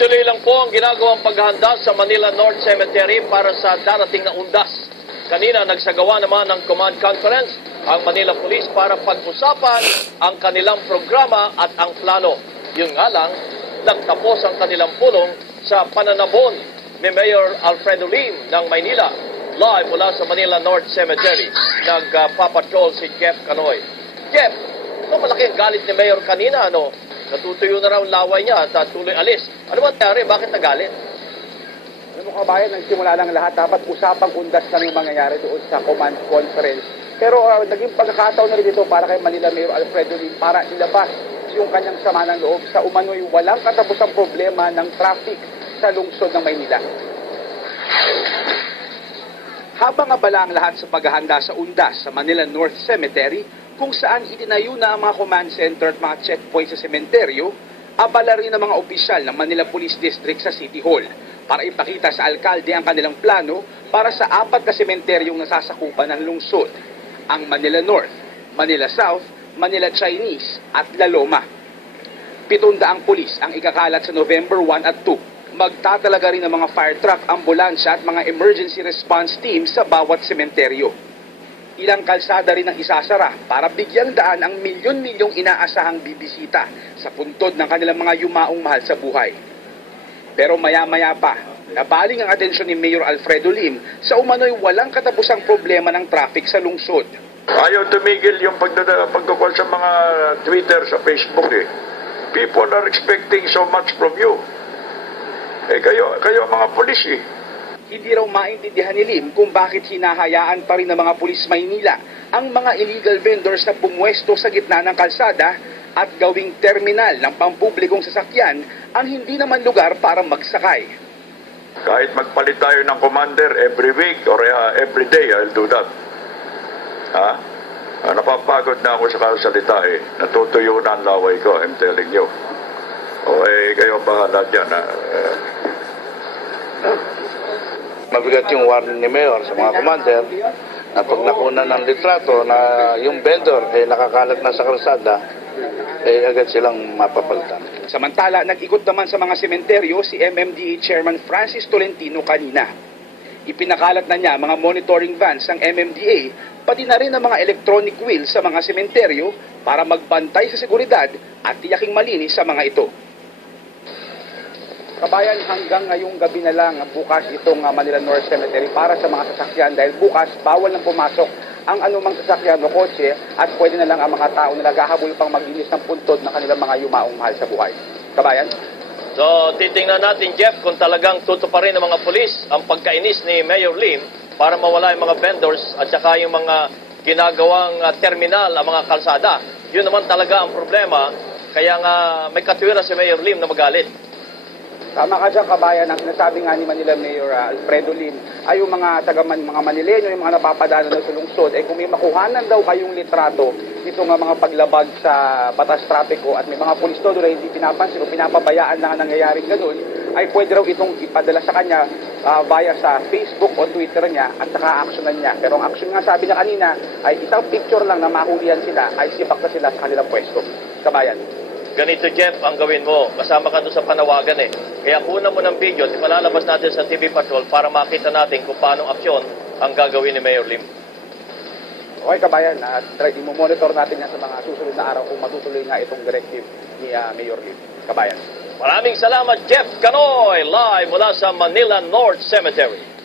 Tuloy-tuloy lang po ang ginagawang paghahanda sa Manila North Cemetery para sa darating na undas. Kanina nagsagawa naman ng command conference ang Manila Police para pag-usapan ang kanilang programa at ang plano. Yun nga lang, nagtapos ang kanilang pulong sa pananabon ni Mayor Alfredo Lim ng Maynila. Live mula sa Manila North Cemetery, nagpapatrol si Jeff Canoy. Jeff, malaki ang galit ni Mayor kanina, ano? Natutuyo na raw ang laway niya at tuloy alis. Ano ba nangyari? Bakit nagalit? Ano mo kabayan, nagsimula lang lahat. Dapat usapang undas lang yung mangyayari doon sa command conference. Pero naging pagkakataon na rin dito para kay Manila Mayor Alfredo Lim para ilabas yung kanyang sama ng loob sa umano'y walang katapusang problema ng traffic sa lungsod ng Maynila. Habang abala ang lahat sa paghahanda sa undas sa Manila North Cemetery, kung saan itinayo na ang mga command center at mga checkpoint sa sementeryo, abala rin ang mga opisyal ng Manila Police District sa City Hall para ipakita sa alkalde ang kanilang plano para sa 4 na sementeryong nasasakupan ng lungsod, ang Manila North, Manila South, Manila Chinese at La Loma. 700 pulis ang ikakalat sa November 1 at 2. Magtatalaga rin ng mga fire truck, ambulansya at mga emergency response team sa bawat sementeryo. Ilang kalsada rin ang isasara para bigyang daan ang milyon-milyong inaasahang bibisita sa puntod ng kanilang mga yumaong mahal sa buhay. Pero maya-maya pa, nabaling ang atensyon ni Mayor Alfredo Lim sa umano'y walang katapusang problema ng traffic sa lungsod. Ayaw tumigil yung pagkukol sa mga Twitter, sa Facebook eh. People are expecting so much from you. Kayo mga pulis eh. Hindi raw maintindihan ni Lim kung bakit hinahayaan pa rin ng mga pulis Maynila ang mga illegal vendors na pumwesto sa gitna ng kalsada at gawing terminal ng pampublikong sasakyan ang hindi naman lugar para magsakay. Kahit magpalit tayo ng commander every week or every day, I'll do that. Napapagod na ako sa kasalita eh. Natutuyo na ang laway ko, I'm telling you. Kayo bahala dyan. Mabigat yung warning ni Mayor sa mga commander na pag nakunan ng litrato na yung vendor nakakalat na sa kalsada, agad silang mapapalitan. Samantala, nag-ikot naman sa mga sementeryo si MMDA Chairman Francis Tolentino kanina. Ipinakalat na niya mga monitoring vans ng MMDA, pati na rin ang mga electronic wheels sa mga sementeryo para magbantay sa seguridad at tiyaking malinis sa mga ito. Kabayan, hanggang ngayong gabi na lang bukas itong Manila North Cemetery para sa mga sasakyan dahil bukas bawal nang pumasok ang anumang sasakyan o kotse at pwede na lang ang mga tao na naghahabol pang maglinis ng puntod ng kanilang mga yumaong mahal sa buhay. Kabayan? So, titingnan natin, Jeff, kung talagang tutuparin ng mga pulis ang pagkainis ni Mayor Lim para mawala yung mga vendors at saka yung mga ginagawang terminal, ang mga kalsada. Yun naman talaga ang problema, kaya nga may katwira si Mayor Lim na magalit. Tama ka dyan, kabayan. Ang sinasabi nga ni Manila Mayor Alfredo Lim ay yung mga mga Manileño, yung mga napapadaan na sa lungsod, kung may makuhanan daw kayong litrato dito nga mga paglabag sa batas trapiko at may mga pulis todo na hindi pinapansin o pinapabayaan na nangyayaring ganun, ay pwede raw itong ipadala sa kanya via sa Facebook o Twitter niya at saka aksyonan niya. Pero ang aksyon nga sabi niya kanina ay isang picture lang na mahulihan sila ay sibak na sila sa kanilang pwesto. Kabayan. Ganito, Jeff, ang gawin mo. Kasama ka doon sa panawagan eh. Kaya kunan mo ng video at ipalalabas natin sa TV Patrol para makita natin kung paano aksyon ang gagawin ni Mayor Lim. Okay, kabayan. Monitor natin yan sa mga susunod na araw kung matutuloy nga itong directive ni Mayor Lim. Kabayan. Maraming salamat, Jeff Canoy, live mula sa Manila North Cemetery.